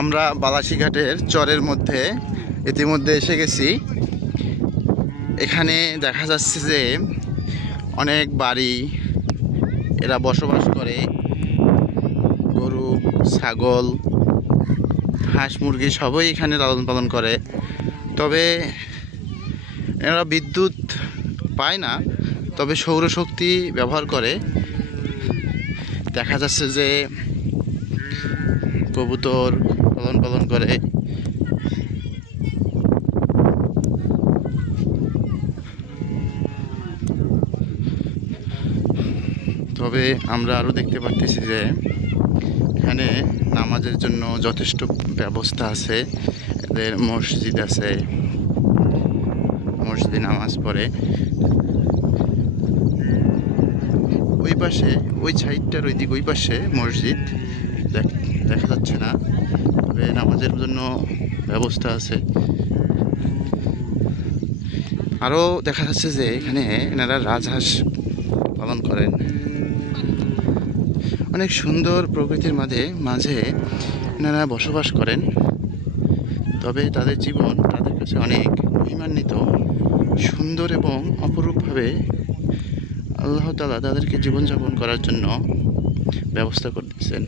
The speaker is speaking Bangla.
আমরা বালাসীঘাটের চরের মধ্যে ইতিমধ্যে এসে গেছি। এখানে দেখা যাচ্ছে যে অনেক বাড়ি, এরা বসবাস করে। গরু, ছাগল, হাঁস, মুরগি সবই এখানে লালন পালন করে। তবে এরা বিদ্যুৎ পায় না, তবে সৌরশক্তি ব্যবহার করে। দেখা যাচ্ছে যে কবুতর লালন পালন করে। তবে আমরা আরও দেখতে পাচ্ছি যে এখানে নামাজের জন্য যথেষ্ট ব্যবস্থা আছে। এদের মসজিদ আছে, মসজিদে নামাজ পড়ে। ওই পাশে, ওই সাইডটার ওই দিক, ওই পাশে মসজিদ দেখা যাচ্ছে না, তবে নামাজের জন্য ব্যবস্থা আছে। আরও দেখা যাচ্ছে যে এখানে এনারা রাজহাঁস পালন করেন। অনেক সুন্দর প্রকৃতির মাঝে এনারা বসবাস করেন। তবে তাদের জীবন তাদের কাছে অনেক মহিমান্বিত, সুন্দর এবং অপরূপভাবে আল্লাহ তাআলা তাদেরকে জীবনযাপন করার জন্য ব্যবস্থা করতেছেন।